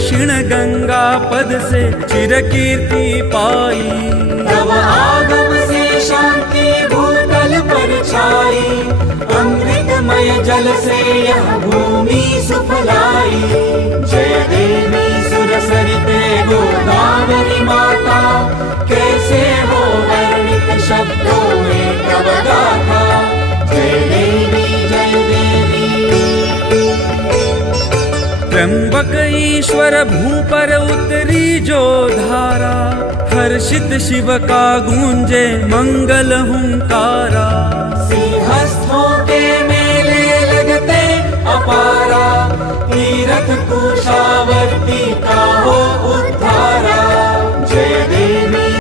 दक्षिण गंगा पद से चिरकीर्ति पाई। तब आगम से शांति भूतल पर छाई, अमृतमय जल से यह भूमि सुफलाई। जय देवी सुरसरिते गोदावरी माता, कैसे हो वर्णित शब्दों में तब गाथा। जय देवी जय देवी। त्र्यंबक ईश्वर भू पर उतरी जो धारा, हर्षित शिव का गूंजे मंगल हुंकारा। सिंहस्थों के मेले लगते अपारा, तीरथ कुशावर्ती का हो उद्धारा।